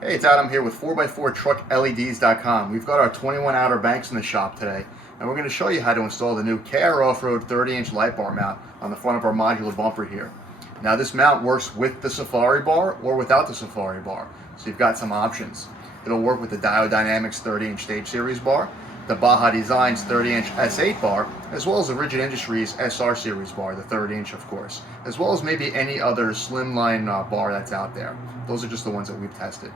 Hey, it's Adam here with 4x4 truckleds.com. We've got our 21 outer banks in the shop today, and we're going to show you how to install the new KR Off-Road 30-inch light bar mount on the front of our modular bumper here. Now this mount works with the Safari bar or without the Safari bar, so you've got some options. It'll work with the Diode Dynamics 30-inch Stage Series bar, the Baja Designs 30-inch S8 bar, as well as the Rigid Industries SR Series bar, the 30-inch of course, as well as maybe any other slimline bar that's out there. Those are just the ones that we've tested.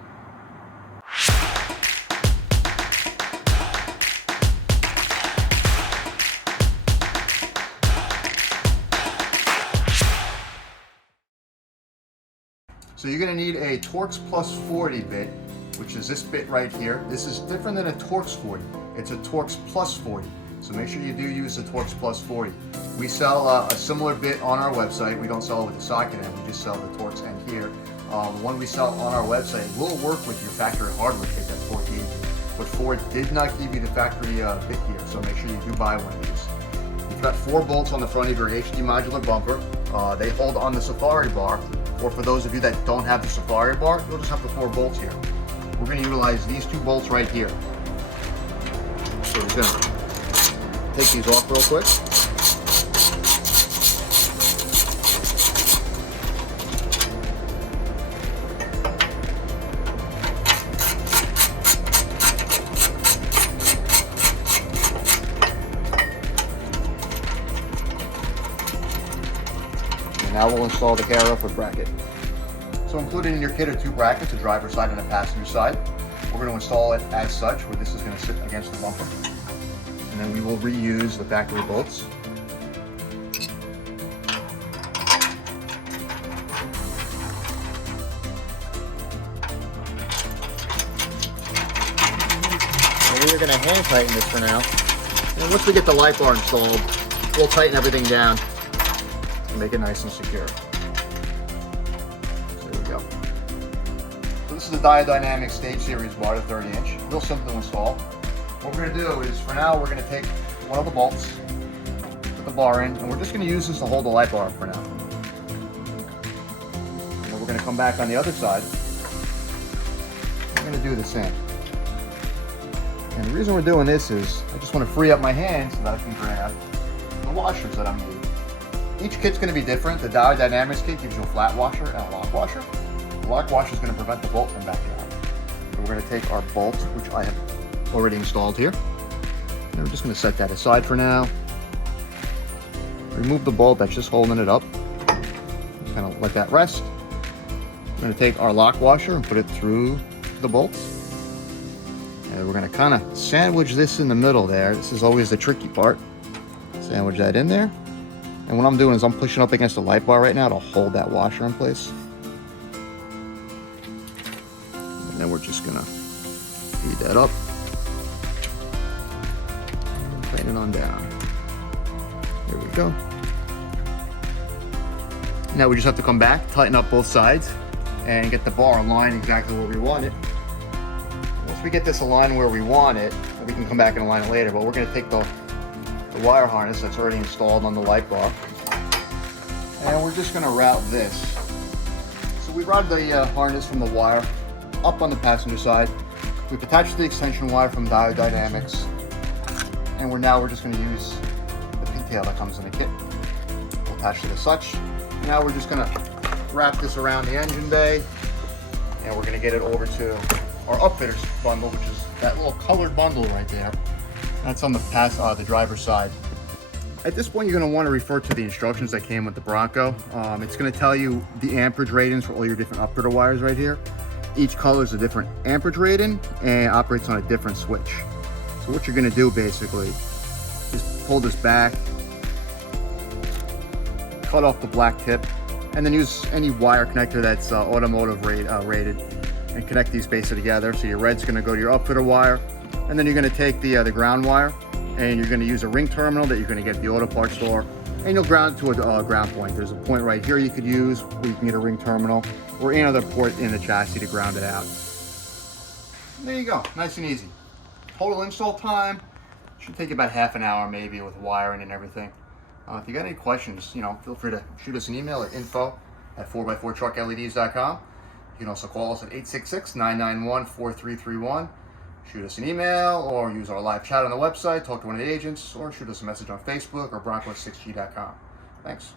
So you're going to need a Torx Plus 40 bit, which is this bit right here. This is different than a Torx 40. It's a Torx Plus 40. So make sure you do use the Torx Plus 40. We sell a similar bit on our website. We don't sell it with the socket end, we just sell the Torx end here. The one we sell on our website will work with your factory hardware kit that Ford gave you. But Ford did not give you the factory bit here, so make sure you do buy one of these. You've got 4 bolts on the front of your HD modular bumper. They hold on the Safari bar, or for those of you that don't have the Safari bar, you'll just have the 4 bolts here. We're going to utilize these 2 bolts right here. So we're going to take these off real quick. And now we'll install the KR Off-Road bracket. So included in your kit are 2 brackets, a driver's side and a passenger side. We're going to install it as such, where this is going to sit against the bumper. And then we will reuse the factory bolts. So we're going to hand tighten this for now. And once we get the light bar installed, we'll tighten everything down and make it nice and secure. So this is the Diode Dynamics Stage Series bar, the 30-inch. Real simple to install. What we're going to do is, for now, we're going to take one of the bolts, put the bar in, and we're just going to use this to hold the light bar up for now. And then we're going to come back on the other side. We're going to do the same. And the reason we're doing this is, I just want to free up my hand so that I can grab the washers that I'm using. Each kit's going to be different. The Diode Dynamics kit gives you a flat washer and a lock washer. The lock washer is going to prevent the bolt from backing out. So we're going to take our bolt, which I have already installed here, and we're just going to set that aside for now. Remove the bolt that's just holding it up. Kind of let that rest. We're going to take our lock washer and put it through the bolts. And we're going to kind of sandwich this in the middle there. This is always the tricky part. Sandwich that in there. And what I'm doing is I'm pushing up against the light bar right now to hold that washer in place. And then we're just going to feed that up. Tighten it on down. There we go. Now we just have to come back, tighten up both sides, and get the bar aligned exactly where we want it. Once we get this aligned where we want it, we can come back and align it later, but we're going to take the wire harness that's already installed on the light bar, and we're just going to route this. So we route the harness from the wire up on the passenger side. We've attached the extension wire from Diode Dynamics, and we're just going to use the pigtail that comes in the kit. We'll attach it as such. Now we're just going to wrap this around the engine bay, and we're going to get it over to our upfitters bundle, which is that little colored bundle right there. That's on the driver's side. At this point, you're going to want to refer to the instructions that came with the Bronco. It's going to tell you the amperage ratings for all your different upfitter wires right here. Each color is a different amperage rating and operates on a different switch. So what you're going to do basically is pull this back, cut off the black tip, and then use any wire connector that's automotive rated and connect these basically together. So your red's going to go to your upfitter wire, and then you're going to take the ground wire, and you're going to use a ring terminal that you're going to get at the auto parts store, and you'll ground to a ground point. There's a point right here you could use where you can get a ring terminal or any other port in the chassis to ground it out. And there you go, nice and easy. Total install time should take about half an hour maybe with wiring and everything. If you got any questions, feel free to shoot us an email at info@4x4truckleds.com. You can also call us at 866-991-4331. Shoot us an email or use our live chat on the website, talk to one of the agents, or shoot us a message on Facebook or Bronco6G.com. Thanks.